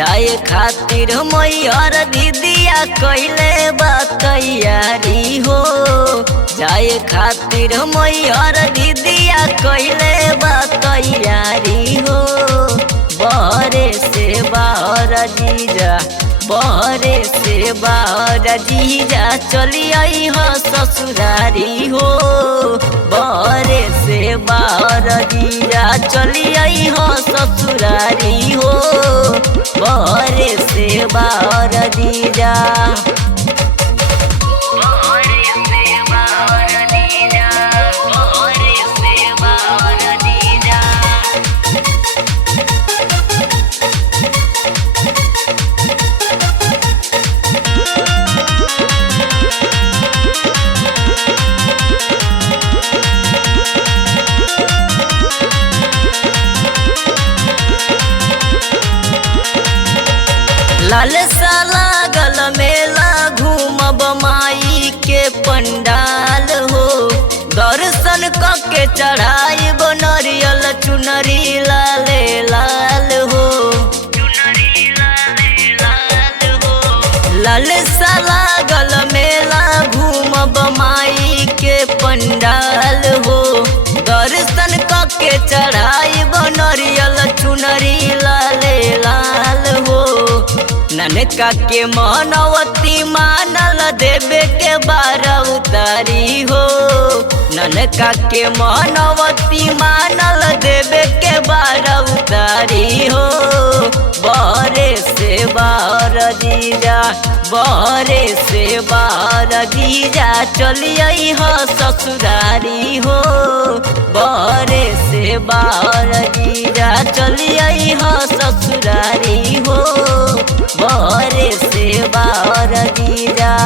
जाए खातिर मैहर दीदिया कैले बा तैयारी हो। जाए खातिर मैहर दीदिया कैले बा तैयारी हो। बहरे से बाहर जीजा, बहरे से बाहर जीजा चली आई हो ससुरारी हो। बहरे से बाहर जीजा चली आई हो ससुरारी हो। बहरे से बाहर जीजा, बहरे से बाहर जीजा, बहरे से बाहर जीजा। लालसा लागल मेला घूमब माई के पंडाल हो। दर्शन कके चढ़ाइब नरियल चुनरी लाले लाल हो। लालसा लागल मेला घूमब माई के पंडाल हो। दर्शन कके चढ़ाइब नरियल चुनरी लाले लाल हो। ननका के मनवती मानल देवे के बार उतारी हो। ननका के मनवती मानल देवे के बार उतारी हो। बहरे से बाहर जीजा, बहरे से बाहर जीजा चली आई हो ससुरारी हो। बहरे से बाहर जीजा चली आई हो ससुरारी हो। बहरे से बाहर जीजा,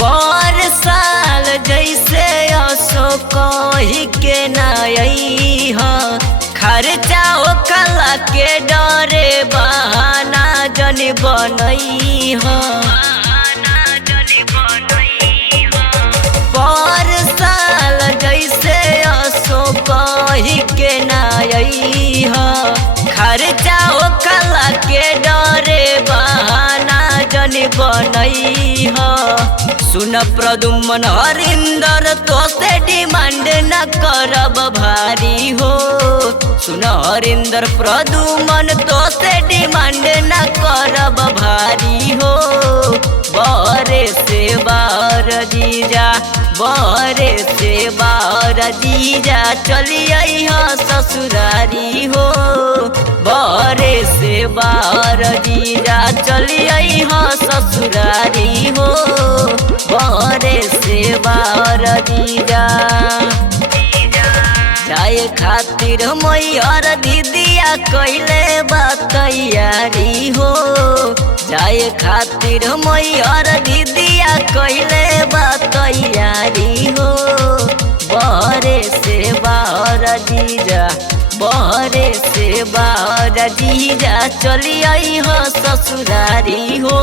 पर साल जैसे असो कही के नई हो। खर्चा ओकला के डरे बहाना जन बनई हो। पर साल जैसे असो कही के नई हो। खर्चा ओकला के डरे बहाना जन बनई हो। सुन प्रदुमन हरिंदर तो से डिमांड न करब भारी हो। सुन हरिंदर प्रदुमन तो से डिमांड न करब भारी हो। बहरे से बाहर जीजा, बहरे से बाहर जीजा चली आई हो ससुरारी हो। बहरे से बाहर जीजा चली आई हो ससुरारी हो। बहरे से बाहर जीजा, जाए खातिर मैहर दीदिया कैले बा तैयारी हो। जाए खातिर मैहर दीदिया कैले बा तैयारी हो। बहरे से बाहर जीजा, बहरे से बाहर जीजा चली आई हो ससुरारी हो।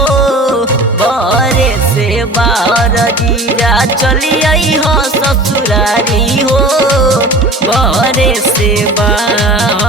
बहरे से बाहर जीजा चली आई हो ससुरारी हो। बहरे से बाहर